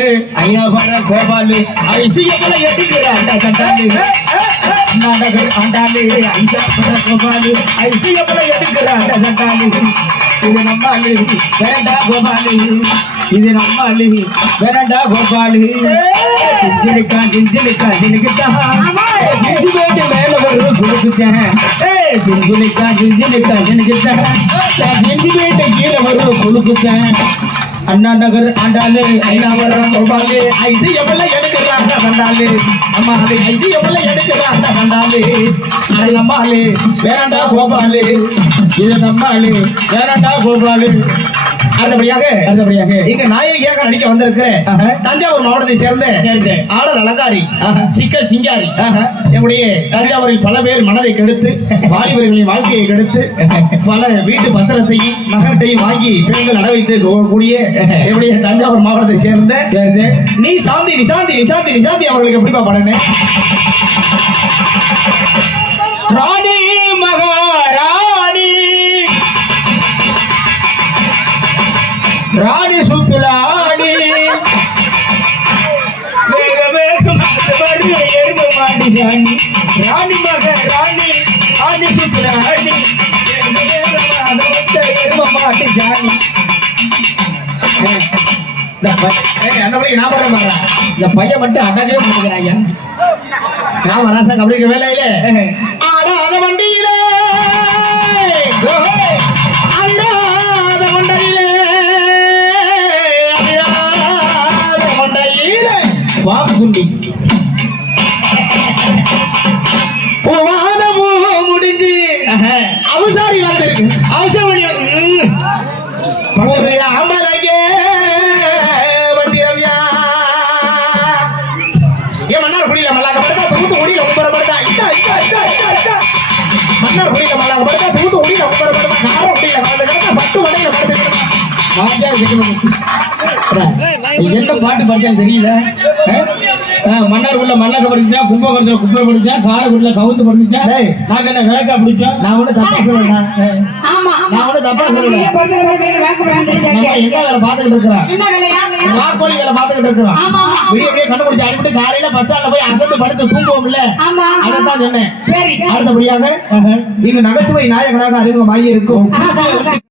కోపాలు అయినా పర కోపాలు ఐసు ఎక్కడ ఎట్టింది అంటాండి అంటాండి ఐసా పర కోపాలు ఐసు ఎక్కడ ఎట్టింది అంటాండి ఇది నమ్మాలి వెరండా గోపాలి ఇది నమ్మాలి వెరండా గోపాలి జిలిక జిలిక జిలికితా జిలిచిపెట్టి మేలవరు గురుకుతా జిలిక జిలిక జిలికితా జిలిచిపెట్టి గీలవరు కొలుకుతా அண்ணா நகர் ஆண்டாளு. ஐநாவரம் கோபாலு. ஐசி எவ்வளவு எடுக்கிறாங்க கண்டாளு அம்மா அது ஐசி எவ்வளவு எடுக்கிறாங்க கண்டாளு அது நம்மாளு வேறாண்டா கோபாலு இது நம்மாளு வேறாண்டா கோபாலு அடுத்தபடியாக அடுத்தபடியாக இங்க நாயகியாக நடிக்க வந்திருக்கிற. தஞ்சாவூர் மாவட்டத்தை சேர்ந்த. ஆடல் அலங்காரி. சிக்கல் சிங்காரி. எங்களுடைய தஞ்சாவூரில் பல பேர் மனதை கெடுத்து வாலிபர்களின் வாழ்க்கையை கெடுத்து பல வீட்டு பத்திரத்தையும் நகரத்தையும் வாங்கி பெண்கள் நட வைத்து கூடிய எங்களுடைய தஞ்சாவூர் மாவட்டத்தை சேர்ந்த சேர்ந்து நீ சாந்தி நிசாந்தி நிசாந்தி நிசாந்தி அவர்களுக்கு எப்படிப்பா பாடனே ராணி மக ராணி. ஆணி பிள்ளைக்கு நான் இந்த பையன் மட்டும் அண்ணாதே பண்ணுகிறான் ஐயா நான் வராசா அப்படிங்கிற வேலையில ஆடாத வண்டியிலே. அல்லாத மண்டையிலே அல்லாத மண்டையிலே வாக்குண்டி மன்னார் குடியில மல்லாக்கப்படுதா தூத்து குடியில கும்பரப்படுதா இதா மன்னார் குடியில நார குடியில மறந்து கிடந்தா பட்டு வடையில மறந்து கிடந்தா. என்ன பாட்டு படிச்சான்னு தெரியல. மன்னார் உள்ள மல்லக்க படிச்சா கும்பகோணத்துல குப்பை படிச்சா காரைக்குடியில கவுந்து படிச்சா டேய். நாங்க என்ன விளக்கா பிடிச்சோம் நான் ஒண்ணு தப்பா சொல்லலாம் ஆமா. நான் ஒண்ணு தப்பா சொல்லல. நம்ம என்ன வேலை பார்த்துக்கிட்டு இருக்கிறோம்? என்ன வேலையா வாக்கோழி வேலை? பார்த்துக்கிட்டு இருக்கிறோம். ஆமா ஆமா விடிய விடிய கண்டுபிடிச்சு அடிப்பட்டு காலையில பஸ் ஸ்டாண்ட்ல போய் அசந்து படுத்து தூங்குவோம்ல. ஆமா அதைத்தான் சொன்னேன். சரி அடுத்தபடியாக இங்கு நகைச்சுவை நாயகனாக அறிமுகமாகி இருக்கும்.